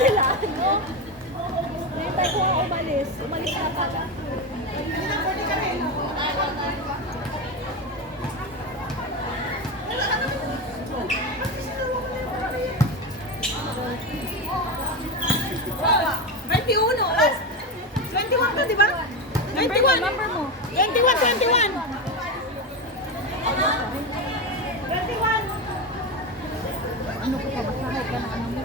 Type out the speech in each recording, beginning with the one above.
sila, no? Hintay ko nga umalis. Umalis na pala. Last 21 to, di ba? 21. Number mo. 21. 21. Ano ko pa? Basahin ka na ano mo.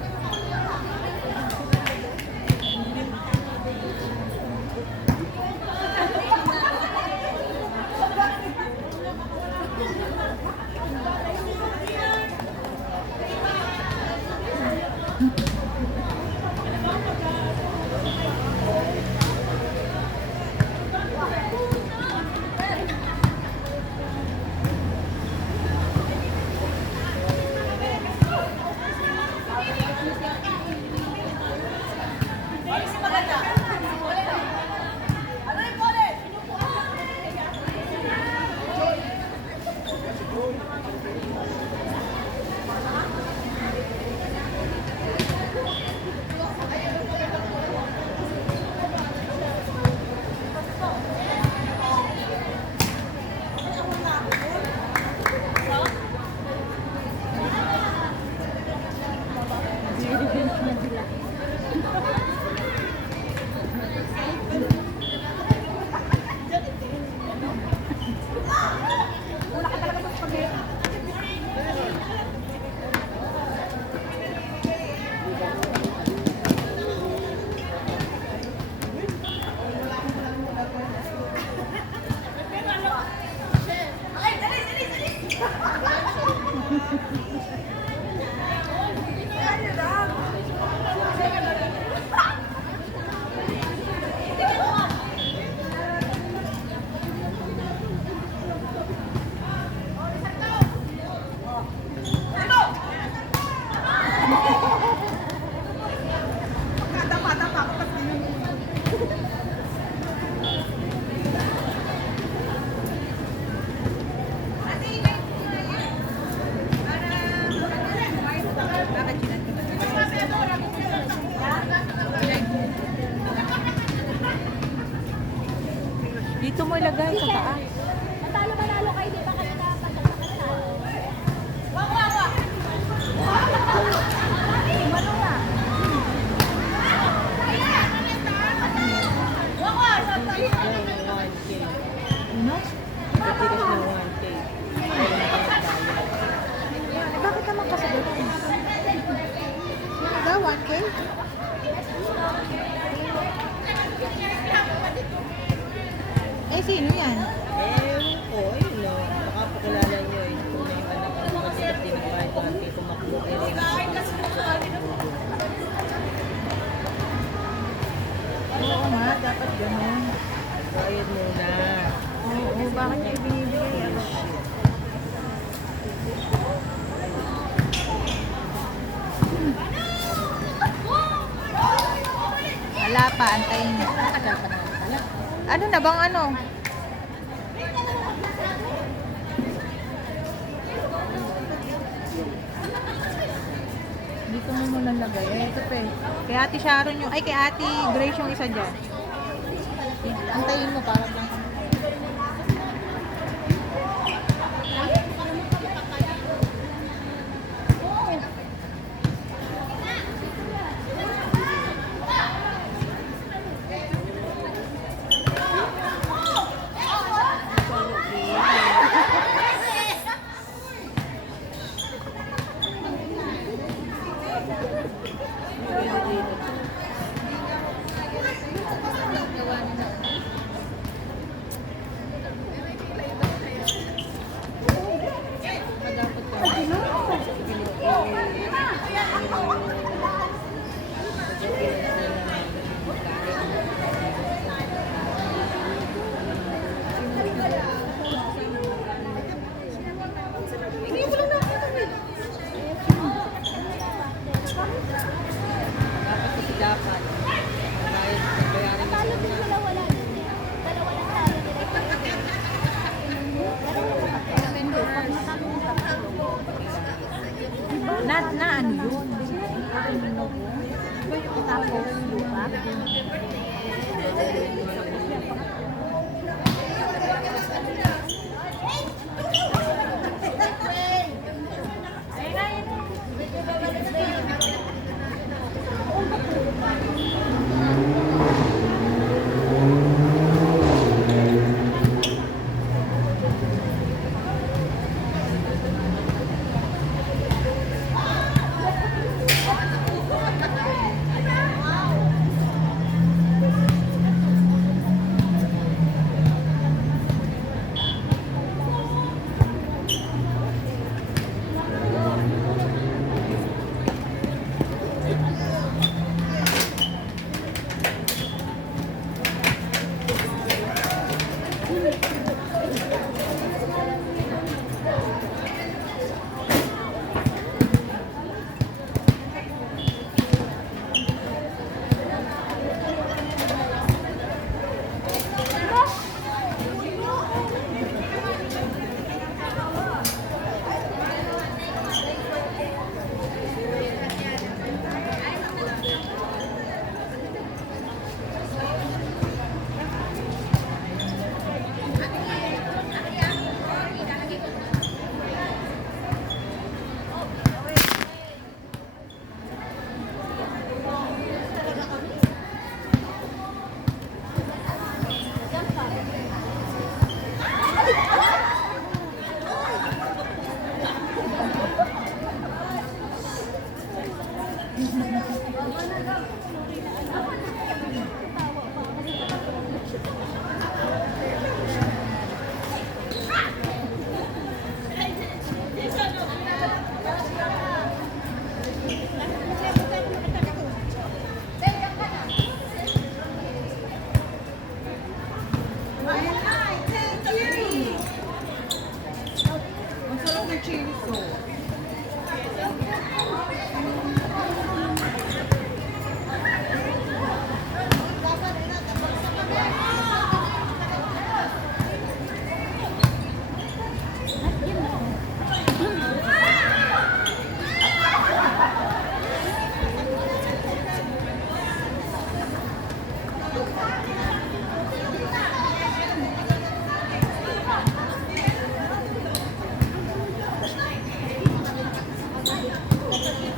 pa, antayin nyo. Matagal pa naman pala. Ano na bang ano? Dito mo muna lagay. Eh, ito pa eh. Kay Ate Sharon yung, ay kay Ate Grace yung isa dyan. Antayin mo para lang kami. Dapat kasi dapat. Bayarin Na ano yun? tapos lupa.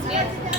Yes.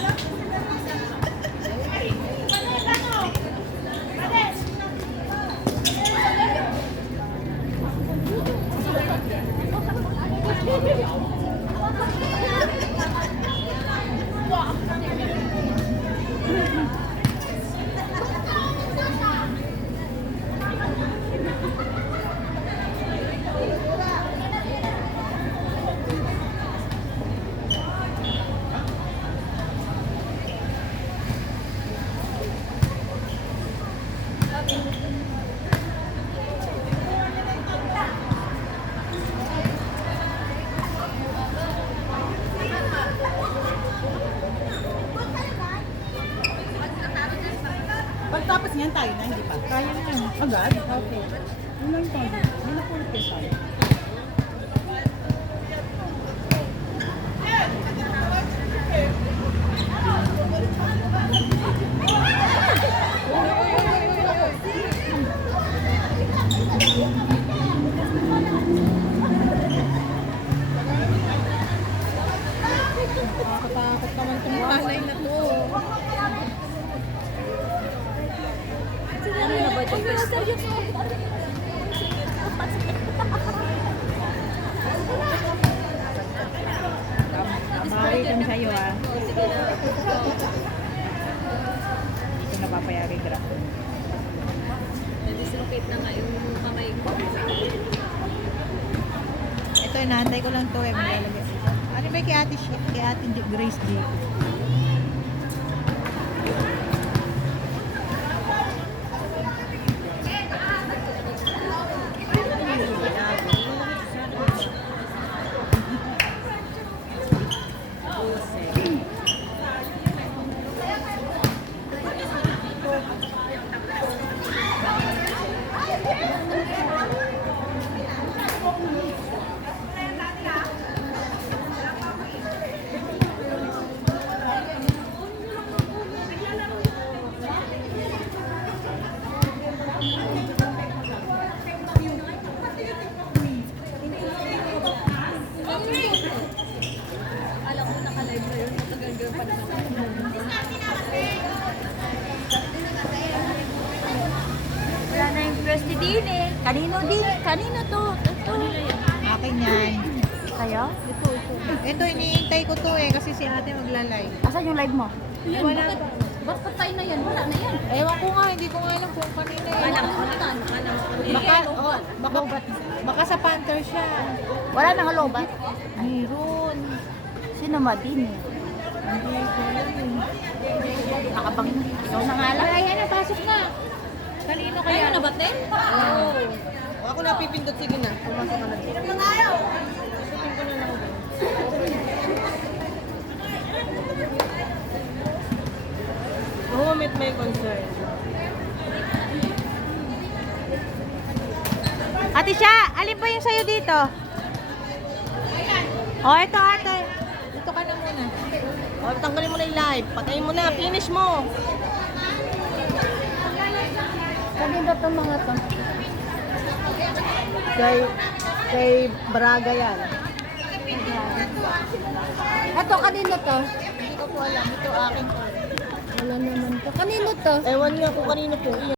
niyan tayo na, hindi pa. Kaya na. Agad? Okay. Yun lang tayo. Yun na po tayo. Nakakatakot naman itong nanay na to. Ano na ba ito? Mari kami sa'yo ah. Dito na papayagay grab. Nadisinfect na nga yung kamay ko. Ito, inaantay ko lang to eh. Maglalagay. Ano ba kay ate Grace D? Alam ko naka-live na yun. Matagal pa naman. Wala na yung pwesti din eh. Kanino din? Kanino to? Ito. Akin yan. Kaya? Ito, iniintay ko to eh kasi si ate magla-live. Asan yung live mo? Yan, wala pa. Ba't patay na yan? Wala na yan. Ewan ko nga, hindi ko nga alam kung kanina yan. Baka sa Panther siya. Wala nang halobat. Meron. Sino din eh? Hindi ko alam eh. Nakabang ikaw na nga lang. Ay, yan na, pasok na. Kanino kaya? Kaya na ba, Ten? Oo. Ako na pipindot, sige na. Pumasok ka na. Who met my concern? Ate siya, alin ba yung sa'yo dito? Oh, ito ate. Dito ka na muna. O, tanggalin mo na yung live. Patayin mo na. Finish mo. Kanino to mga to? Kay Braga yan. Ito, kanino to? Hindi ko po alam. Ito akin po. Wala naman to. Kanino to? Ewan nga kung kanino po.